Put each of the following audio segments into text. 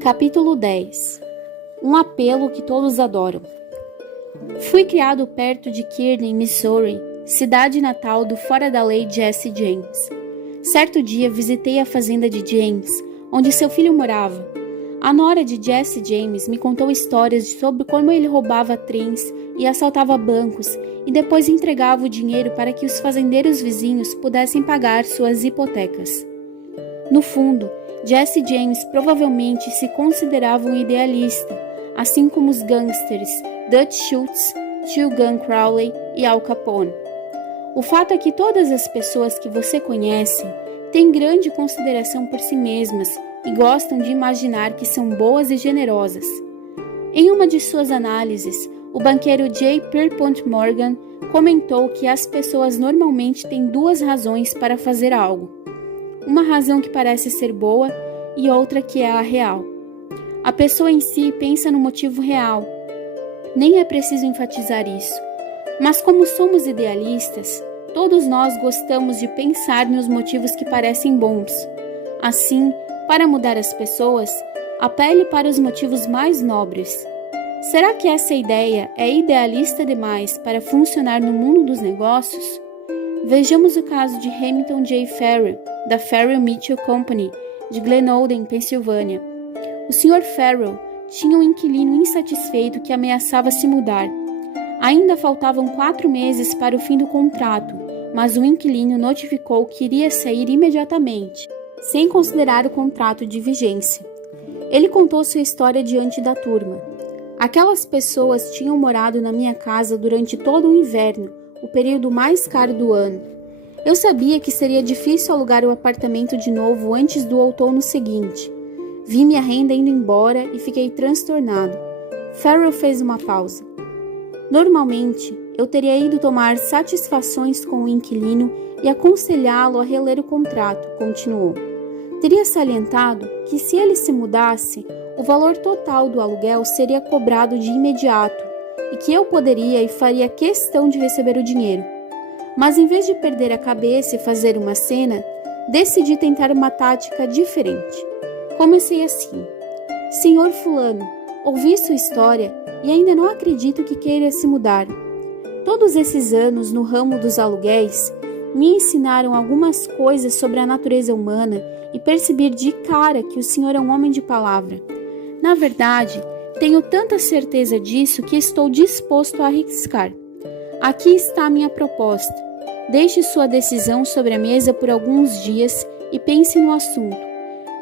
Capítulo 10. Um apelo que todos adoram. Fui criado perto de Kearney, Missouri, cidade natal do fora-da-lei Jesse James. Certo dia visitei a fazenda de James, onde seu filho morava. A nora de Jesse James me contou histórias sobre como ele roubava trens e assaltava bancos e depois entregava o dinheiro para que os fazendeiros vizinhos pudessem pagar suas hipotecas. No fundo, Jesse James provavelmente se considerava um idealista, assim como os gangsters Dutch Schultz, Tio Gun Crowley e Al Capone. O fato é que todas as pessoas que você conhece têm grande consideração por si mesmas e gostam de imaginar que são boas e generosas. Em uma de suas análises, o banqueiro J. Pierpont Morgan comentou que as pessoas normalmente têm duas razões para fazer algo. Uma razão que parece ser boa e outra que é a real. A pessoa em si pensa no motivo real. Nem é preciso enfatizar isso. Mas como somos idealistas, todos nós gostamos de pensar nos motivos que parecem bons. Assim, para mudar as pessoas, apele para os motivos mais nobres. Será que essa ideia é idealista demais para funcionar no mundo dos negócios? Vejamos o caso de Hamilton J. Farrell, da Farrell Mitchell Company, de Glen Olden, Pensilvânia. O Sr. Farrell tinha um inquilino insatisfeito que ameaçava se mudar. Ainda faltavam 4 meses para o fim do contrato, mas o inquilino notificou que iria sair imediatamente, sem considerar o contrato de vigência. Ele contou sua história diante da turma. Aquelas pessoas tinham morado na minha casa durante todo o inverno, o período mais caro do ano. Eu sabia que seria difícil alugar o apartamento de novo antes do outono seguinte. Vi minha renda indo embora e fiquei transtornado. Farrell fez uma pausa. Normalmente, eu teria ido tomar satisfações com o inquilino e aconselhá-lo a reler o contrato, continuou. Teria salientado que se ele se mudasse, o valor total do aluguel seria cobrado de imediato e que eu poderia e faria questão de receber o dinheiro. Mas em vez de perder a cabeça e fazer uma cena, decidi tentar uma tática diferente. Comecei assim: Senhor Fulano, ouvi sua história e ainda não acredito que queira se mudar. Todos esses anos no ramo dos aluguéis me ensinaram algumas coisas sobre a natureza humana e percebi de cara que o senhor é um homem de palavra. Na verdade, tenho tanta certeza disso que estou disposto a arriscar. Aqui está a minha proposta. Deixe sua decisão sobre a mesa por alguns dias e pense no assunto.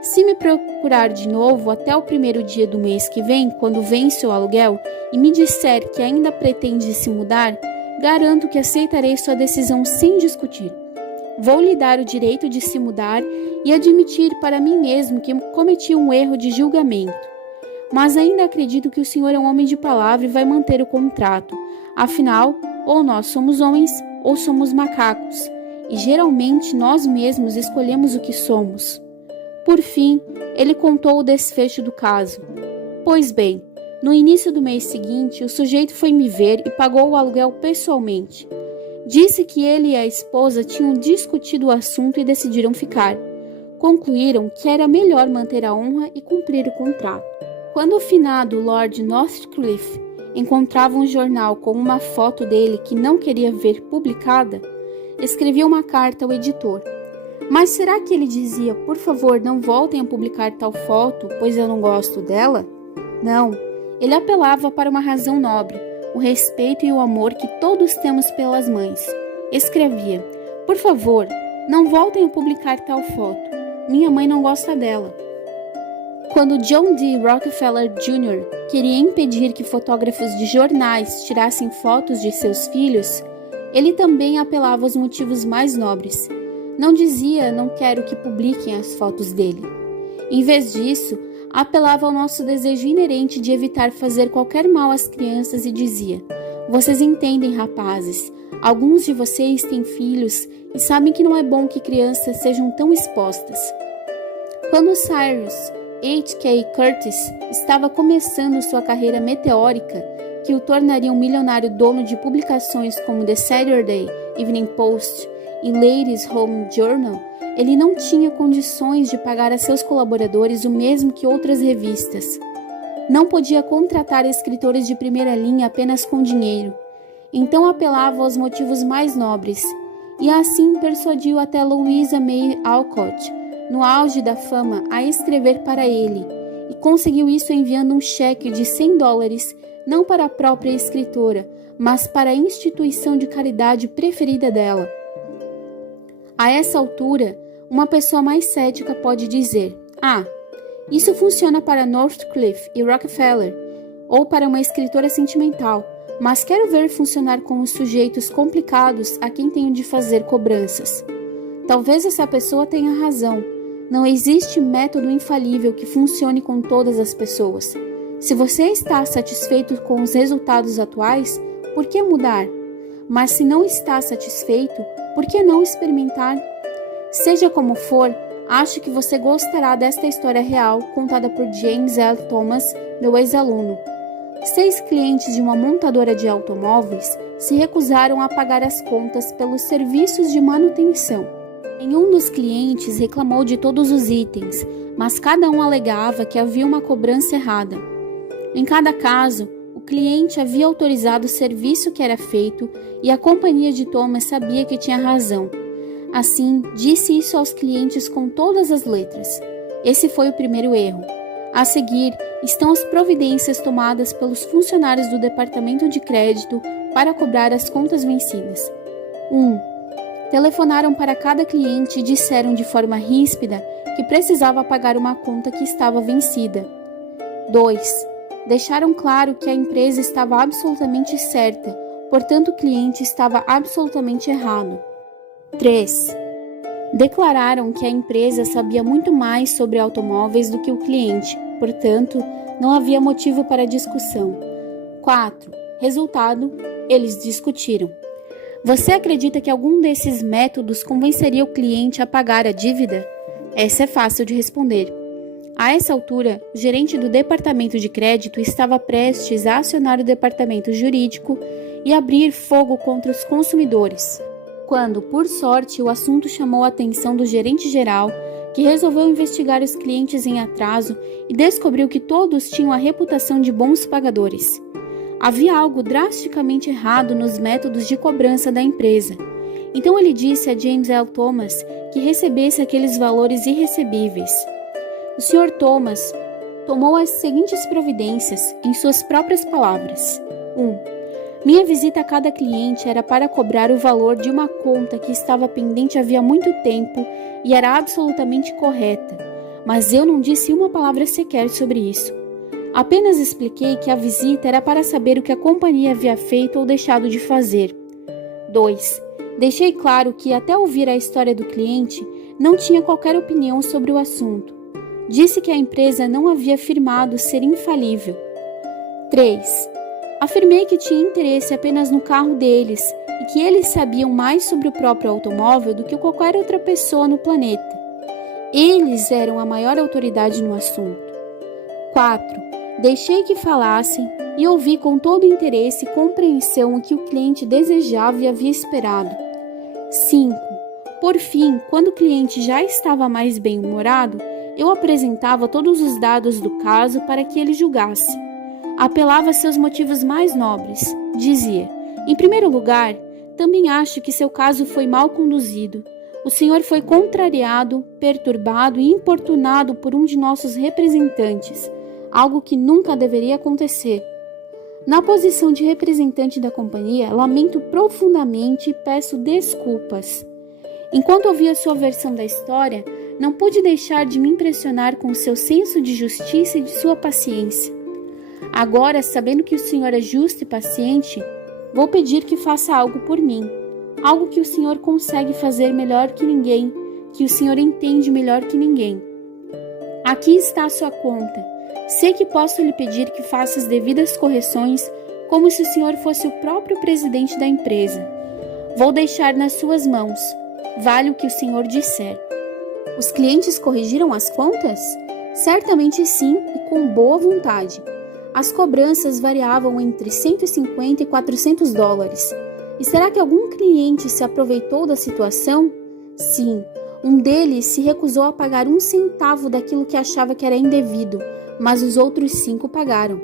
Se me procurar de novo até o primeiro dia do mês que vem, quando vence o aluguel, e me disser que ainda pretende se mudar, garanto que aceitarei sua decisão sem discutir. Vou lhe dar o direito de se mudar e admitir para mim mesmo que cometi um erro de julgamento. Mas ainda acredito que o senhor é um homem de palavra e vai manter o contrato. Afinal, ou nós somos homens ou somos macacos, e geralmente nós mesmos escolhemos o que somos. Por fim, ele contou o desfecho do caso. Pois bem, no início do mês seguinte, o sujeito foi me ver e pagou o aluguel pessoalmente. Disse que ele e a esposa tinham discutido o assunto e decidiram ficar. Concluíram que era melhor manter a honra e cumprir o contrato. Quando o finado Lord Northcliffe encontrava um jornal com uma foto dele que não queria ver publicada, escrevia uma carta ao editor. Mas será que ele dizia, por favor, não voltem a publicar tal foto, pois eu não gosto dela? Não, ele apelava para uma razão nobre, o respeito e o amor que todos temos pelas mães. Escrevia, por favor, não voltem a publicar tal foto, minha mãe não gosta dela. Quando John D. Rockefeller Jr. queria impedir que fotógrafos de jornais tirassem fotos de seus filhos, ele também apelava aos motivos mais nobres. Não dizia, não quero que publiquem as fotos dele. Em vez disso, apelava ao nosso desejo inerente de evitar fazer qualquer mal às crianças e dizia, vocês entendem, rapazes, alguns de vocês têm filhos e sabem que não é bom que crianças sejam tão expostas. Quando Cyrus H.K. Curtis estava começando sua carreira meteórica, que o tornaria um milionário dono de publicações como The Saturday Evening Post e Ladies Home Journal, ele não tinha condições de pagar a seus colaboradores o mesmo que outras revistas. Não podia contratar escritores de primeira linha apenas com dinheiro. Então apelava aos motivos mais nobres, e assim persuadiu até Louisa May Alcott, no auge da fama, a escrever para ele, e conseguiu isso enviando um cheque de $100, não para a própria escritora, mas para a instituição de caridade preferida dela. A essa altura, uma pessoa mais cética pode dizer: isso funciona para Northcliffe e Rockefeller, ou para uma escritora sentimental, mas quero ver funcionar com os sujeitos complicados a quem tenho de fazer cobranças. Talvez essa pessoa tenha razão. Não existe método infalível que funcione com todas as pessoas. Se você está satisfeito com os resultados atuais, por que mudar? Mas se não está satisfeito, por que não experimentar? Seja como for, acho que você gostará desta história real contada por James L. Thomas, meu ex-aluno. 6 clientes de uma montadora de automóveis se recusaram a pagar as contas pelos serviços de manutenção. Nenhum dos clientes reclamou de todos os itens, mas cada um alegava que havia uma cobrança errada. Em cada caso, o cliente havia autorizado o serviço que era feito e a companhia de Thomas sabia que tinha razão. Assim, disse isso aos clientes com todas as letras. Esse foi o primeiro erro. A seguir, estão as providências tomadas pelos funcionários do Departamento de Crédito para cobrar as contas vencidas. 1. Telefonaram para cada cliente e disseram de forma ríspida que precisava pagar uma conta que estava vencida. 2. Deixaram claro que a empresa estava absolutamente certa, portanto o cliente estava absolutamente errado. 3. Declararam que a empresa sabia muito mais sobre automóveis do que o cliente, portanto, não havia motivo para discussão. 4. Resultado, eles discutiram. Você acredita que algum desses métodos convenceria o cliente a pagar a dívida? Essa é fácil de responder. A essa altura, o gerente do departamento de crédito estava prestes a acionar o departamento jurídico e abrir fogo contra os consumidores, quando, por sorte, o assunto chamou a atenção do gerente geral, que resolveu investigar os clientes em atraso e descobriu que todos tinham a reputação de bons pagadores. Havia algo drasticamente errado nos métodos de cobrança da empresa. Então ele disse a James L. Thomas que recebesse aqueles valores irrecebíveis. O Sr. Thomas tomou as seguintes providências, em suas próprias palavras. 1. Minha visita a cada cliente era para cobrar o valor de uma conta que estava pendente havia muito tempo e era absolutamente correta, mas eu não disse uma palavra sequer sobre isso. Apenas expliquei que a visita era para saber o que a companhia havia feito ou deixado de fazer. 2. Deixei claro que, até ouvir a história do cliente, não tinha qualquer opinião sobre o assunto. Disse que a empresa não havia afirmado ser infalível. 3. Afirmei que tinha interesse apenas no carro deles e que eles sabiam mais sobre o próprio automóvel do que qualquer outra pessoa no planeta. Eles eram a maior autoridade no assunto. 4. Deixei que falassem e ouvi com todo interesse e compreensão o que o cliente desejava e havia esperado. 5. Por fim, quando o cliente já estava mais bem-humorado, eu apresentava todos os dados do caso para que ele julgasse. Apelava a seus motivos mais nobres. Dizia: em primeiro lugar, também acho que seu caso foi mal conduzido. O senhor foi contrariado, perturbado e importunado por um de nossos representantes, algo que nunca deveria acontecer. Na posição de representante da companhia, lamento profundamente e peço desculpas. Enquanto ouvia sua versão da história, não pude deixar de me impressionar com seu senso de justiça e de sua paciência. Agora, sabendo que o senhor é justo e paciente, vou pedir que faça algo por mim, algo que o senhor consegue fazer melhor que ninguém, que o senhor entende melhor que ninguém. Aqui está a sua conta. Sei que posso lhe pedir que faça as devidas correções, como se o senhor fosse o próprio presidente da empresa. Vou deixar nas suas mãos. Vale o que o senhor disser. Os clientes corrigiram as contas? Certamente sim, e com boa vontade. As cobranças variavam entre $150 e $400. E será que algum cliente se aproveitou da situação? Sim, um deles se recusou a pagar 1 centavo daquilo que achava que era indevido, mas os outros 5 pagaram.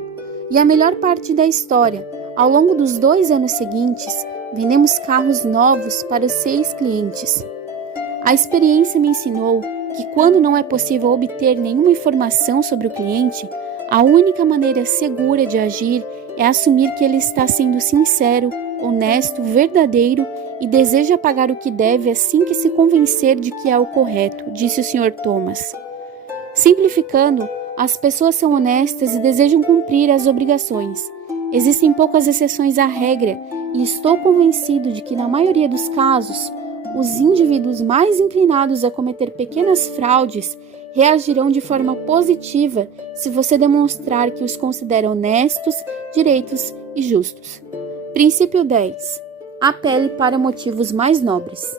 E a melhor parte da história, ao longo dos 2 anos seguintes, vendemos carros novos para os 6 clientes. A experiência me ensinou que quando não é possível obter nenhuma informação sobre o cliente, a única maneira segura de agir é assumir que ele está sendo sincero, honesto, verdadeiro e deseja pagar o que deve assim que se convencer de que é o correto, disse o Sr. Thomas. Simplificando, as pessoas são honestas e desejam cumprir as obrigações. Existem poucas exceções à regra e estou convencido de que, na maioria dos casos, os indivíduos mais inclinados a cometer pequenas fraudes reagirão de forma positiva se você demonstrar que os considera honestos, direitos e justos. Princípio 10. Apele para motivos mais nobres.